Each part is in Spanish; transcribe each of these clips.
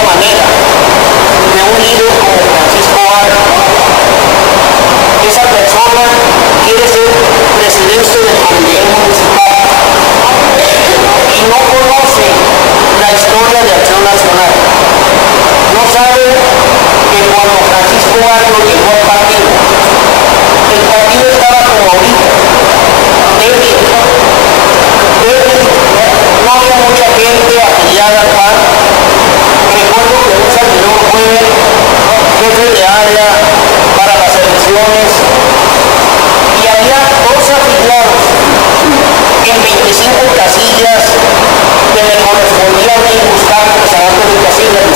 otra manera de un líder como Francisco Barrio. Esa persona quiere ser presidente del comité municipal y no conoce la historia de Acción Nacional. No sabe que cuando Francisco Barrio llegó al partido, el partido estaba como ahorita, débil, no había mucha gente afiliada al PAN. Recuerdo que un servidor fue jefe de área para las elecciones y había 2 afiliados en 25 casillas que me correspondía a mí buscar representantes de casillas.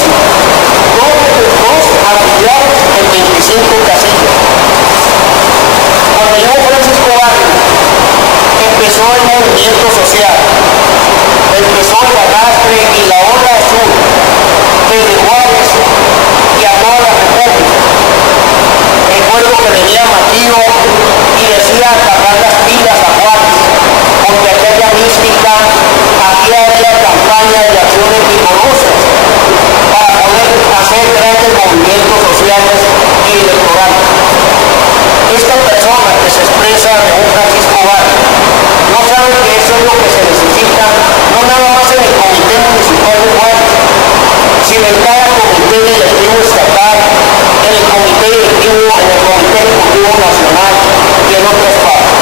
2 afiliados en 25 casillas. Cuando llegó Francisco Barrio, empezó el movimiento social, empezó el arrastre y la ola azul desde Juárez y a toda la República. Recuerdo que venía Matío y decía cargar las pilas a Juárez, porque aquí había mística, aquí había campañas y acciones vigorosas para poder hacer grandes movimientos sociales y electorales. Esta persona que se expresa de un Francisco Barrio no sabe que eso es lo que se necesita, no nada más en el Comité Municipal de Juárez, sino en cada comité directivo estatal, en el comité directivo, en el Comité Ejecutivo Nacional y en otras partes.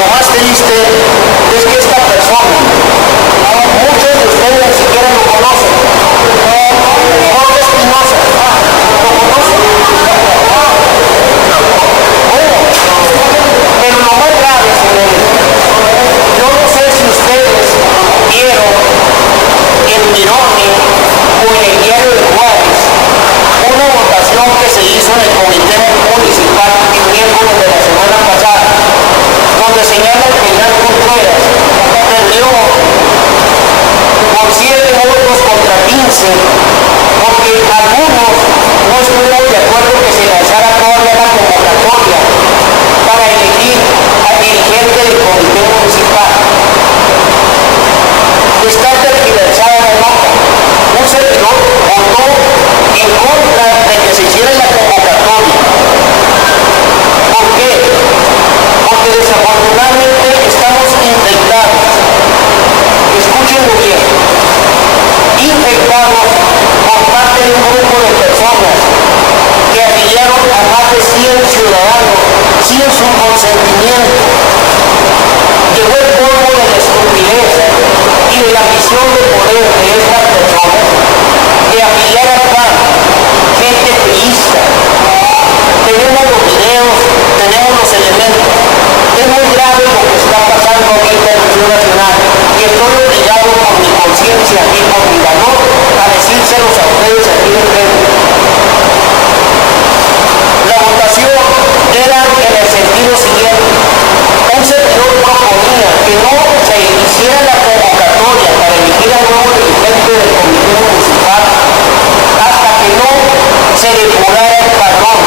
Lo más triste es que esta persona, muchos de ustedes ni siquiera lo conocen. Jorge Espinosa, ¿lo conocen? Pero lo más grave, señores, yo no sé si ustedes vieron en Mironi o en el diario de Juárez una votación que se hizo en el Comité Municipal el miércoles de la semana pasada, donde señala que Hernán Contreras perdió por 7 votos contra 15, porque algunos no estuvieron de acuerdo que se lanzara todavía la convocatoria para elegir al dirigente del Comité Municipal. Está tergiversada la nota. Un servidor votó en contra de que se hiciera la convocatoria. ¿Por qué? Porque desafortunadamente estamos infectados. Escúchenlo bien. Infectados por parte de un grupo de personas que afiliaron a más de 100 ciudadanos sin su consentimiento. Llegó el polvo de la estupidez y de la ambición de poder de estas personas de afiliar al PAN, gente priista. Tenemos los videos, tenemos los elementos. Es muy grave lo que está pasando ahorita en Acción Nacional y estoy obligado por mi conciencia y por mi valor a decírselos a ustedes aquí en frente. La votación era en el sentido siguiente. Un servidor proponía que no se hiciera la convocatoria para elegir al nuevo dirigente del Comité Municipal hasta que no se depurara el padrón,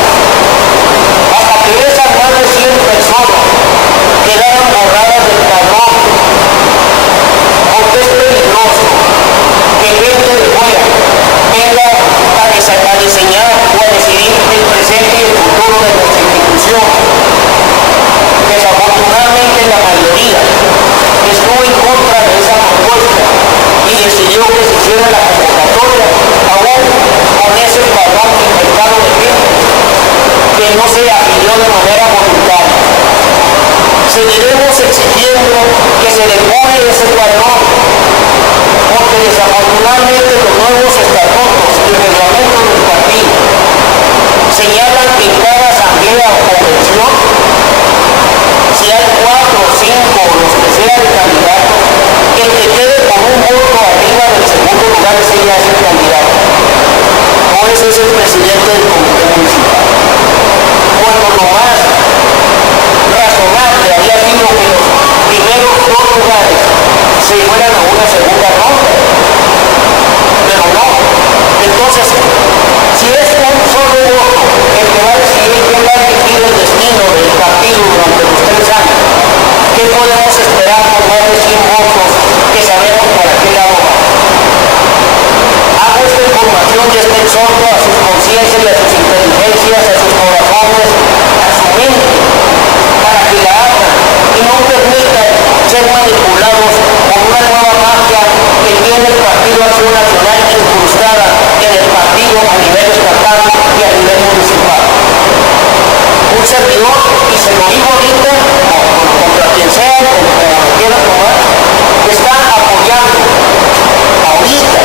hasta que esas más de 100 personas quedaran borradas del padrón, porque es peligroso que gente de fuera venga a diseñar o a decidir el presente y el futuro de nuestra institución. Desafortunadamente la mayoría estuvo en contra de esa propuesta y decidió que se hiciera la convocatoria aún con ese padrón infectado de gente que no se afilió de manera voluntaria. Seguiremos exigiendo que se depure ese padrón, porque desafortunadamente los nuevos estatutos y el reglamento del partido señalan que en cada asamblea o convención, si hay 4 o 5 o los que sean candidatos, el que quede con un voto arriba del segundo lugar ese ya es el candidato. No ese es el presidente del Comité Municipal. Cuando lo más razonable había sido que los primeros 2 lugares se fueran a una segunda ronda. Pero no. Entonces, si es un solo voto el que va a decidir quién va a elegir el destino del partido durante los 3 años, ¿qué podemos esperar por más de 100 votos que sabemos para qué lado va? Hago ya está exhorto a sus conciencias y a sus inteligencias, a sus corazones, a su mente, para que la hagan y no permitan ser manipulados por una nueva magia que tiene el Partido Acción Nacional incrustada en el partido a nivel estatal y a nivel municipal. Un servidor, y se lo digo ahorita, contra quien sea, como quiera tomar, está apoyando ahorita,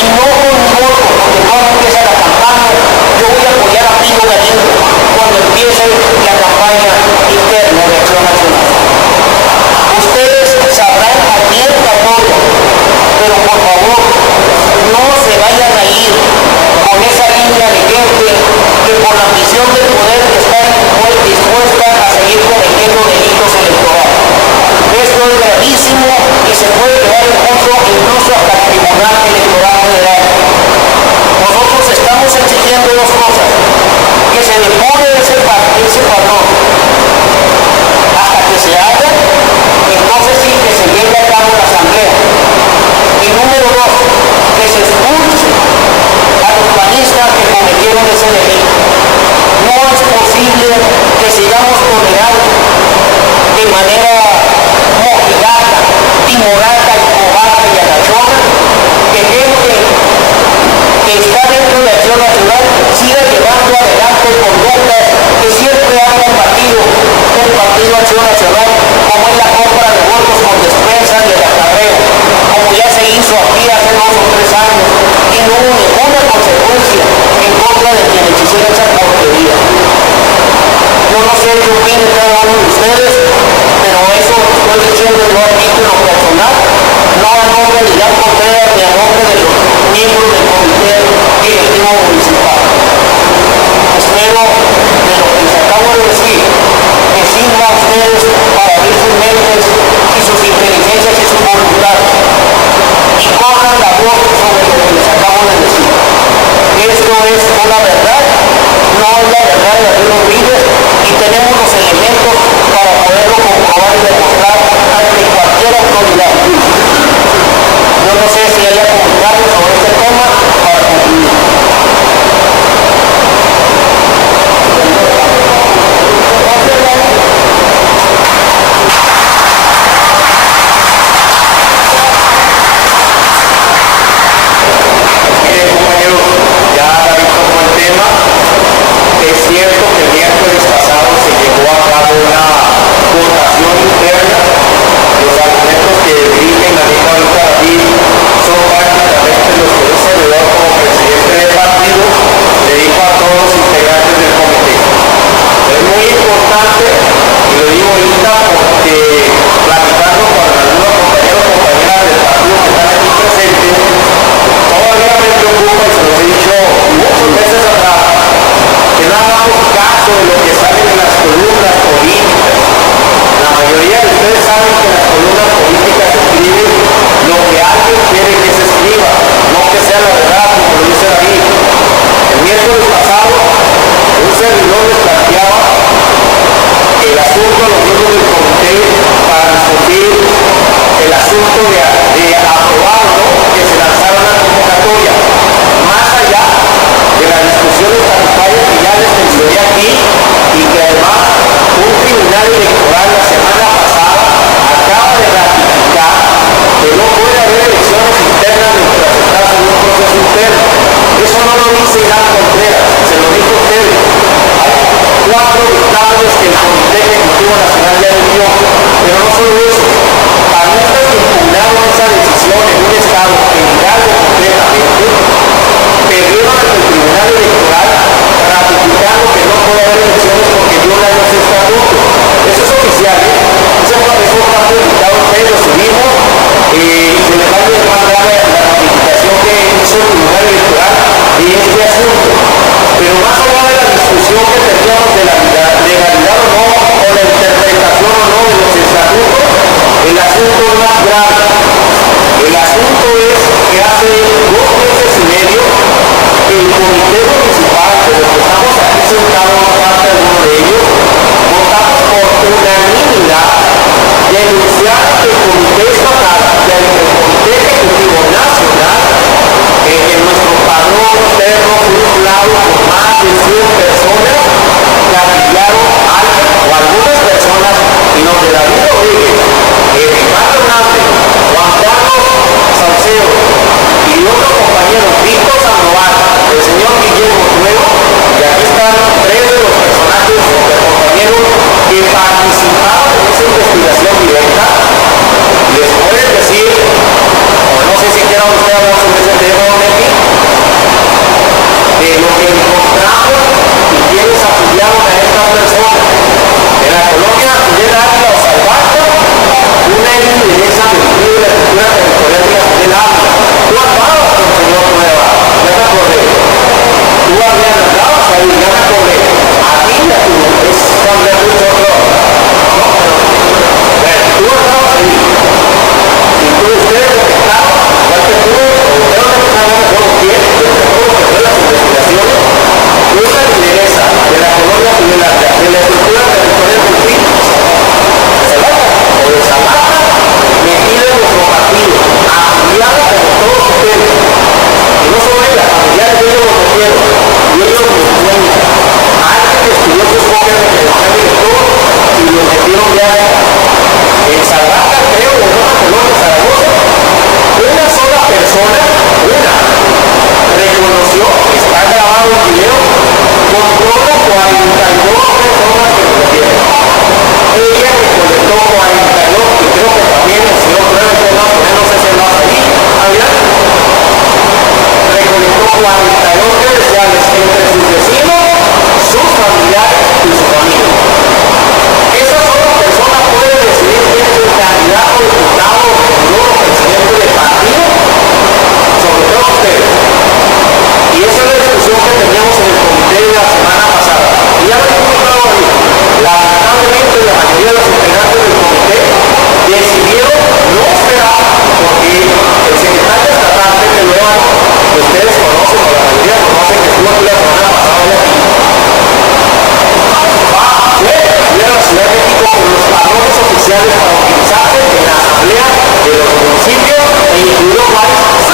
y no con mi voto, porque cuando empieza la campaña, yo voy a apoyar a Pino Galindo cuando empiece la campaña interna de Acción Nacional. Ustedes sabrán a quién apoyan, pero por favor, no se vayan a ir con esa línea de gente que por la ambición del poder está dispuesta a seguir cometiendo delitos electorales. Esto es gravísimo y se puede llevar en curso incluso hasta el Tribunal Electoral Federal. Nosotros estamos exigiendo dos cosas: que se depure ese padrón hasta que se haga, entonces sí que se lleve a cabo la asamblea. Y número dos, que se expulse a los panistas que cometieron ese delito. No es posible que sigamos tolerando de manera mojigata, timorata y cobarde y agachona que gente que está dentro de Acción Nacional siga llevando adelante conductas que siempre ha combatido el Partido Acción Nacional, como es la compra de votos con despensas de la carrera, como ya se hizo aquí hace 2 o 3 años, y no hubo ninguna consecuencia en contra de quienes hicieron esa porquería. Yo no sé qué opinen cada uno de ustedes, pero eso estoy diciendo yo aquí en lo personal.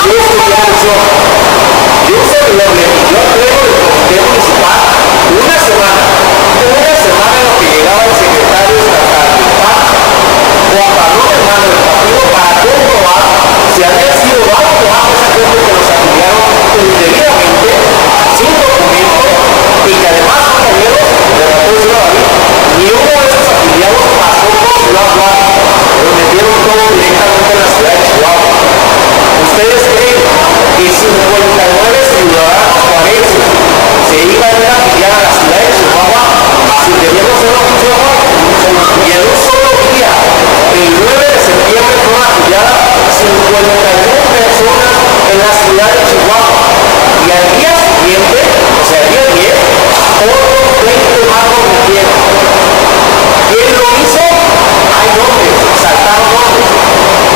si esto ya elección. Yo servidor le pidió al pleno del comité municipal una semana en lo que llegaba el secretario estatal del PAN, Juan Pablo Hermano del partido, para comprobar si había sido dado de baja esa gente que los afiliaron indebidamente, sin documento, y que además, compañeros, de la Ciudad David, ni uno de esos afiliados pasó por Ciudad Juárez, pero metieron todo directamente en la ciudad de Chihuahua. ¿Ustedes creen que 59 ciudadanos juarenses se iban a ir a afiliar a la ciudad de Chihuahua si el gobierno se lo funciona? Y en un solo día, el 9 de septiembre, fueron afiliadas 51 personas en la ciudad de Chihuahua. Y al día siguiente, o sea, el día 10, otros 20 más lo metieron. ¿Quién lo hizo? Hay nombres, saltaron nombres.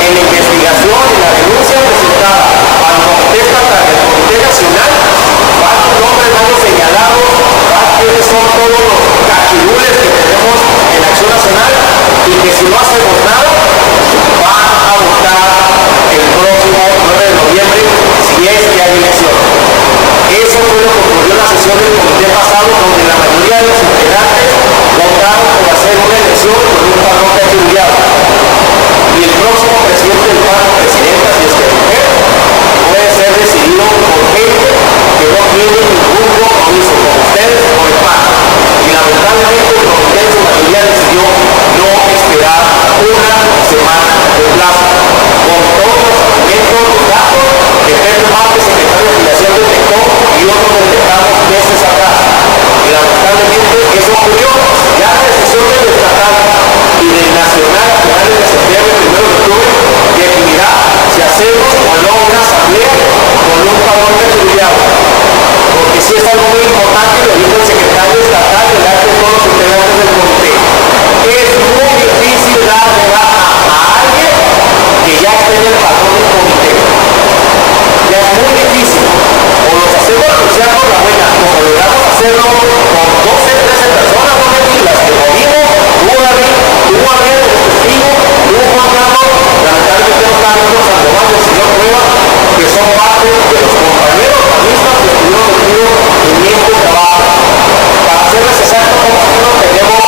En la investigación, en la denuncia presentada al Comité Estatal del Comité Nacional, van los nombres, van los señalados, van quiénes son todos los cachirules que tenemos en la Acción Nacional, y que si no hacemos nada, van a votar el próximo 9 de noviembre, si es que hay elección. Eso fue lo que ocurrió en la sesión del comité pasado, donde la mayoría de los integrantes votaron por hacer una elección con un padrón cachiruleado. Y el próximo presidente del PAN, presidenta, si es que es mujer, puede ser decidido por gente que no tiene ningún compromiso con ustedes o con el PAN. Y lamentablemente el comité en su mayoría decidió no esperar una semana de plazo, con todos los argumentos, los datos que Pedro Márquez, secretario de Afiliación, detectó y otros detectamos meses atrás. Y lamentablemente eso ocurrió. Ya la decisión del estatal y del nacional a finales de septiembre, 1 de octubre, definirá si hacemos o no una asamblea con un padrón cachiruleado. Porque sí es algo muy importante, lo dijo el secretario estatal delante de todos los integrantes del comité. Es muy difícil dar de baja a alguien que ya esté en el padrón del comité. Ya es muy difícil. O los hacemos anunciar por la buena, o logramos hacerlo con 12, 13 personas, no mentiras, que lo vimos, hubo David, hubo Ariel, el testigo, hubo Juan Carlos, lamentablemente no están los Sandoval del señor Cueva, que son parte de los compañeros panistas que estuvieron metidos en este trabajo. Para serles exactos, compañeros, tenemos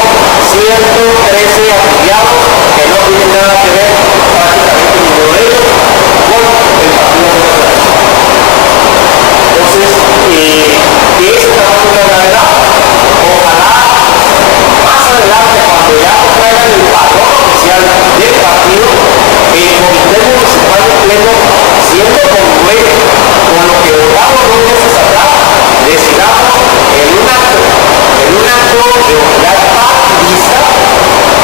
113 afiliados que no tienen nada que ver, prácticamente ninguno de ellos, con el Partido Nacional. Entonces, que eso trabajo es una gravedad. Ojalá más adelante, cuando ya nos traigan el padrón oficial del partido, el comité municipal de pleno, siendo congruente con lo que votamos 2 meses atrás, decidamos en un acto de unidad partidista,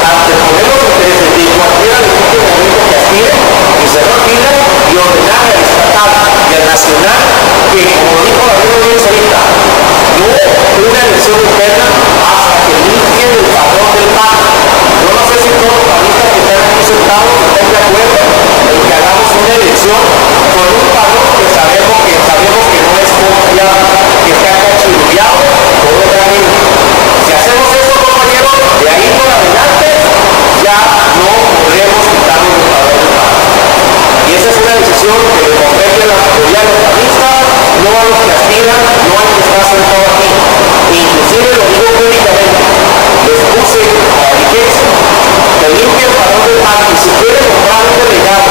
anteponer los intereses de cualquiera legítimo momento que aspire y se retire y ordenarle al estatal y al nacional que, como dijo la Biblia ahorita, no una elección interna hasta que limpien el padrón del PAN. Yo no sé si todos los panistas que están aquí sentados están de acuerdo en que hagamos una elección con un padrón que sabemos que no es confiable, que está cachiruleado por otra gente. Si hacemos eso, compañeros, de ahí por adelante ya no podremos quitarnos el padrón del PAN. Y esa es una decisión que le compete a la mayoría de los panistas, no a los que aspiran, no al que está sentado aquí. Inclusive lo digo públicamente, les puse a la vigencia que limpie el padrón del PAN, y si quieren comprar un delegado,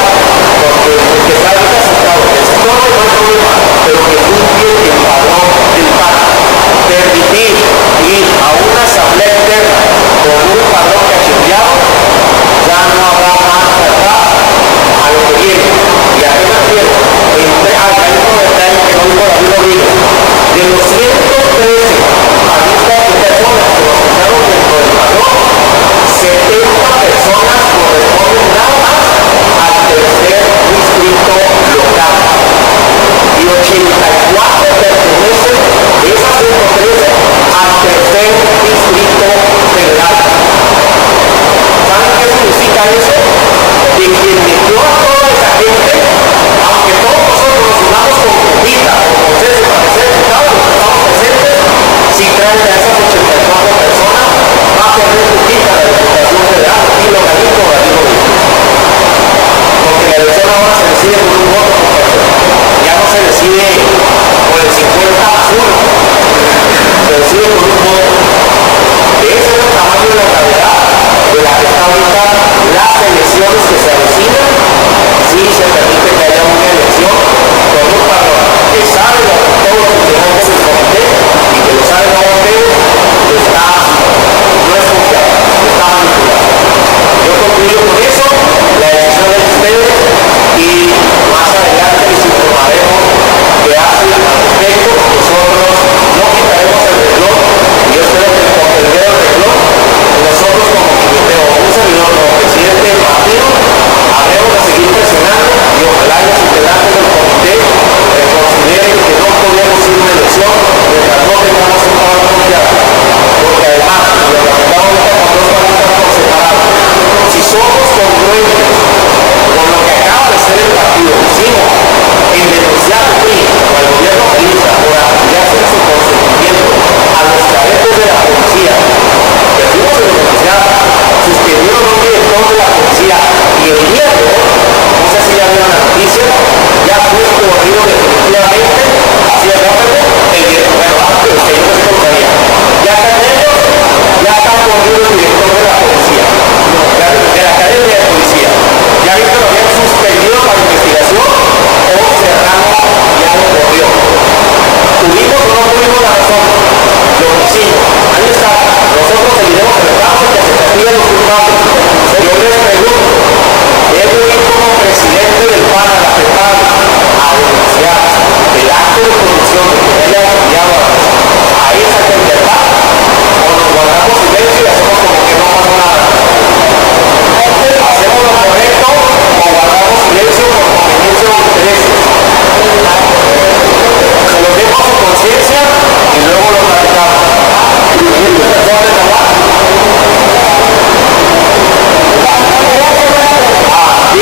porque el que está ahorita sentado, el sector no hay problema, pero que limpie el padrón del PAN. Permitir ir a una asamblea interna con un padrón cachiruleado, ya no habrá más atrás a lo que viene. Y a qué me refiero, al mecanismo de detalle que no dijo David Rodríguez. De los 113 panistas y personas que nos quedaron dentro del padrón, 70 personas corresponden nada más al tercer distrito local. Y 84 pertenecen de esas 113 al tercer distrito federal. ¿Saben qué significa eso?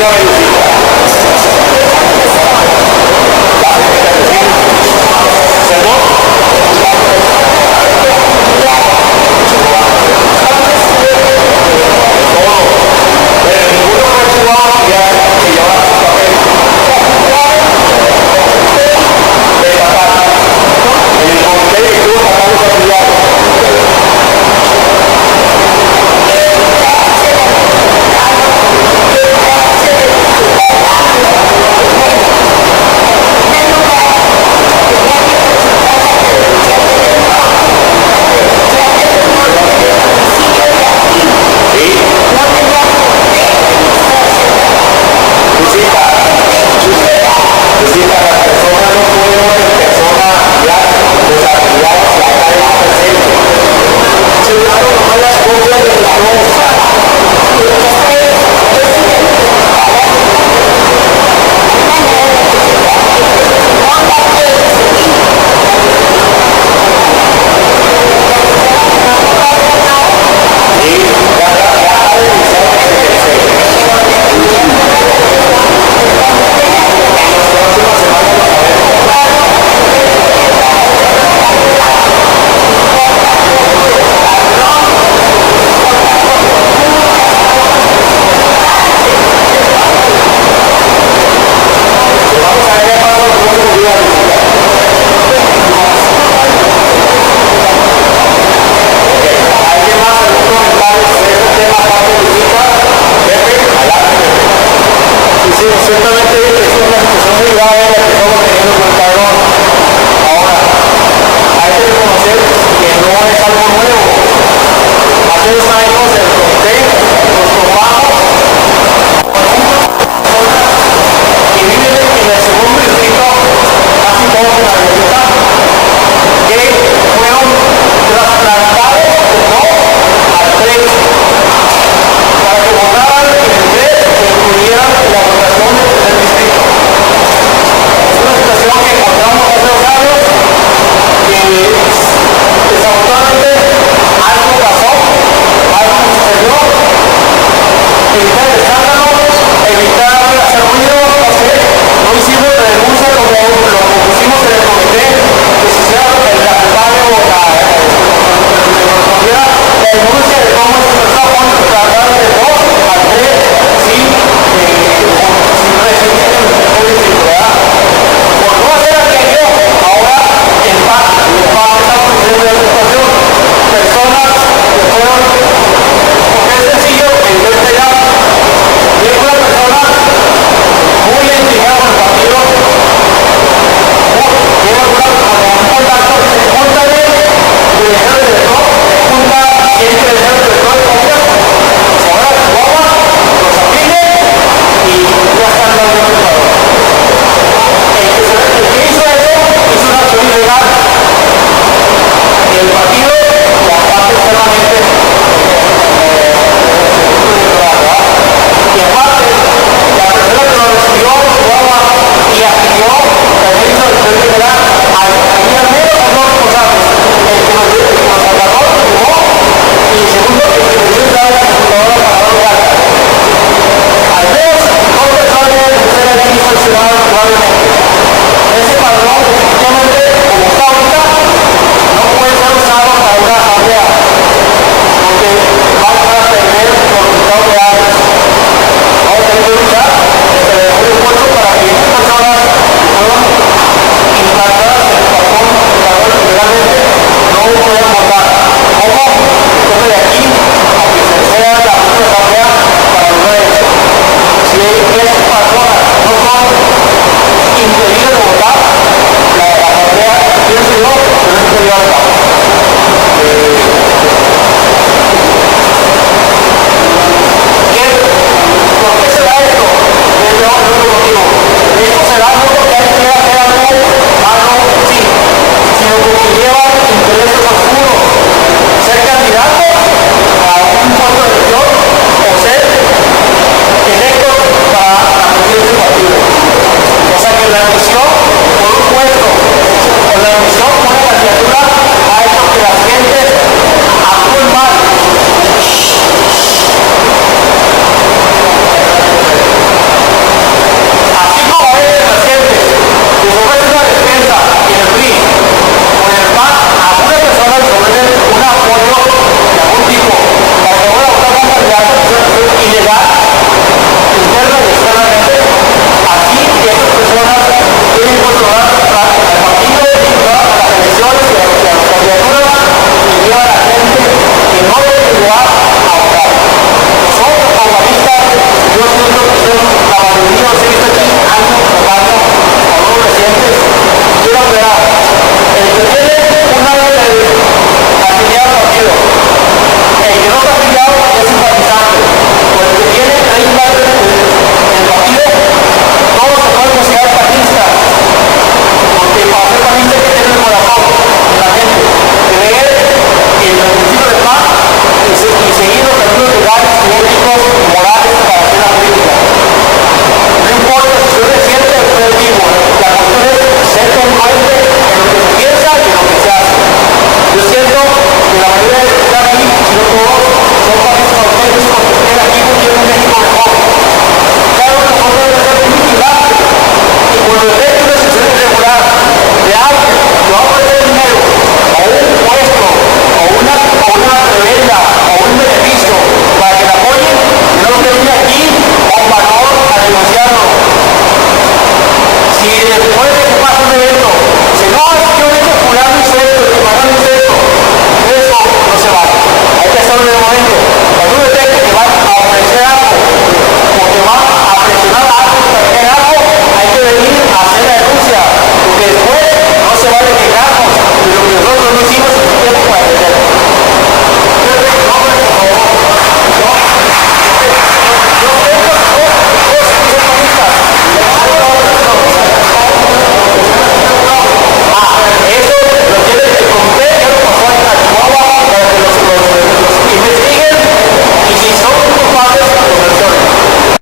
la revolución.